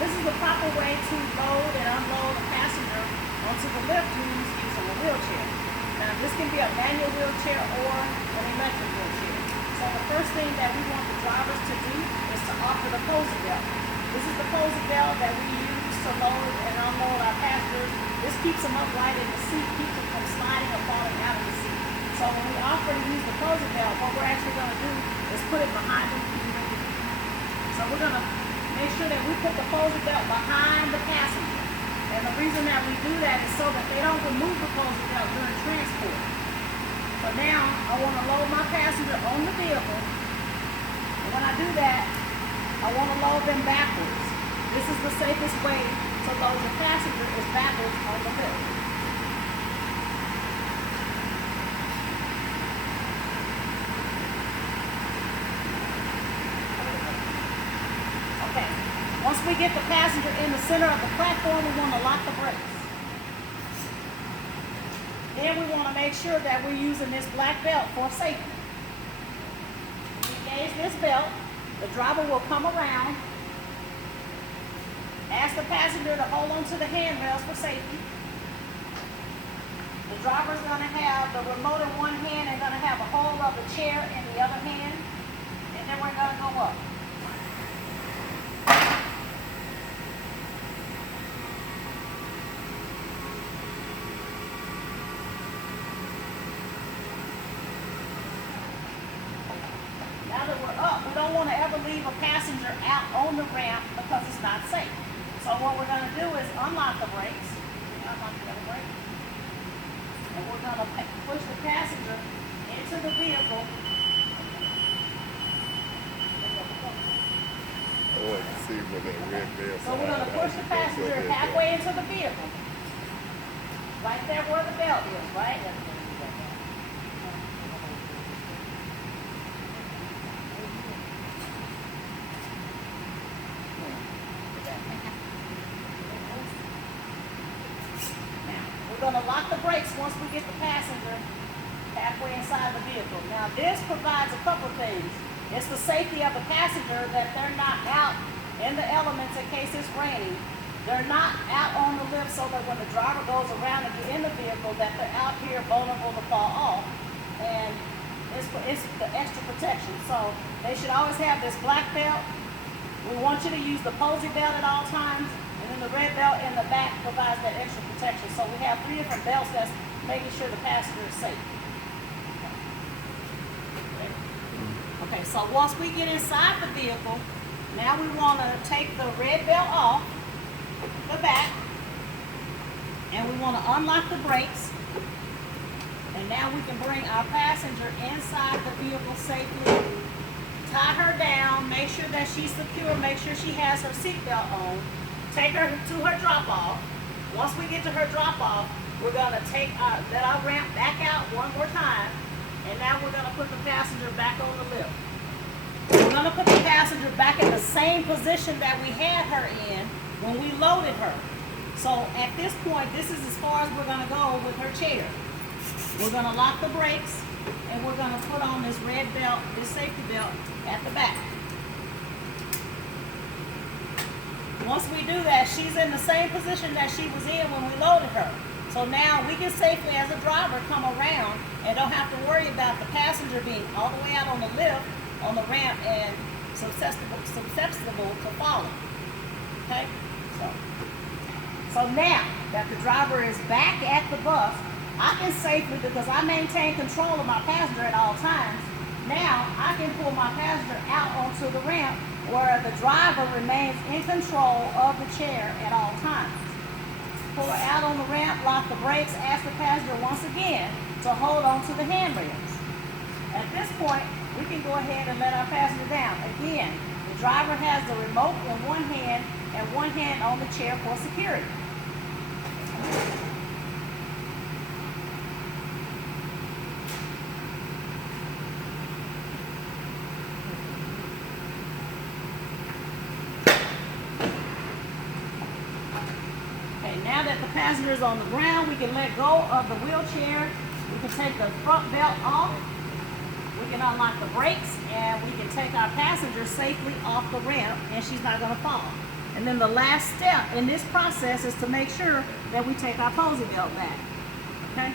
this is the proper way to load and unload a passenger onto the lift using a wheelchair. Now this can be a manual wheelchair or an electric wheelchair. So the first thing that we want the drivers to do is to offer the poser belt. This is the poser belt that we use to load and unload our passengers. This keeps them upright in the seat, keeps them from sliding or falling out of the seat. So when we offer to use the poser belt, what we're actually going to do is put it behind them. So we're going to make sure that we put the poser belt behind the passenger. And the reason that we do that is so that they don't remove the poser belt during transport. So now I want to load my passenger on the vehicle. And when I do that, I want to load them backwards. This is the safest way to load the passenger is backwards on the lift. Okay. Once we get the passenger in the center of the platform, we want to lock the brakes. Then we want to make sure that we're using this black belt for safety. We engage this belt. The driver will come around, ask the passenger to hold on to the handrails for safety. The driver's going to have the remote in one hand and going to have a hold of the chair in the other hand. And then we're going to go up. Now that we're up, we don't want to ever leave a passenger out on the ramp because it's not safe. So what we're going to do is unlock the brakes. Unlock the other brake. And we're going to push the passenger into the vehicle. I want to see what that red bell. So we're going to push the passenger halfway into the vehicle. Right there where the belt is, right? We're going to lock the brakes once we get the passenger halfway inside the vehicle. Now this provides a couple of things. It's the safety of the passenger that they're not out in the elements in case it's raining. They're not out on the lift so that when the driver goes around and get in the vehicle that they're out here vulnerable to fall off. And it's the extra protection. So they should always have this black belt. We want you to use the poser belt at all times. And then the red belt in the back provides that extra protection. So we have 3 different belts that's making sure the passenger is safe. Okay, so once we get inside the vehicle, now we want to take the red belt off the back. And we want to unlock the brakes. And now we can bring our passenger inside the vehicle safely. Tie her down, make sure that she's secure, make sure she has her seatbelt on. Take her to her drop-off. Once we get to her drop-off, we're going to let our ramp back out one more time. And now we're going to put the passenger back on the lift. We're going to put the passenger back in the same position that we had her in when we loaded her. So at this point, this is as far as we're going to go with her chair. We're going to lock the brakes and we're going to put on this red belt, this safety belt at the back. Once we do that, she's in the same position that she was in when we loaded her. So now we can safely, as a driver, come around and don't have to worry about the passenger being all the way out on the lift, on the ramp, and susceptible to falling. Okay? So now that the driver is back at the bus, I can safely, because I maintain control of my passenger at all times, now I can pull my passenger out onto the ramp where the driver remains in control of the chair at all times. Pull her out on the ramp, lock the brakes, ask the passenger once again to hold on to the handrails. At this point, we can go ahead and let our passenger down. Again, the driver has the remote in one hand and one hand on the chair for security. Now that the passenger is on the ground, we can let go of the wheelchair. We can take the front belt off. We can unlock the brakes, and we can take our passenger safely off the ramp, and she's not going to fall. And then the last step in this process is to make sure that we take our posy belt back. Okay?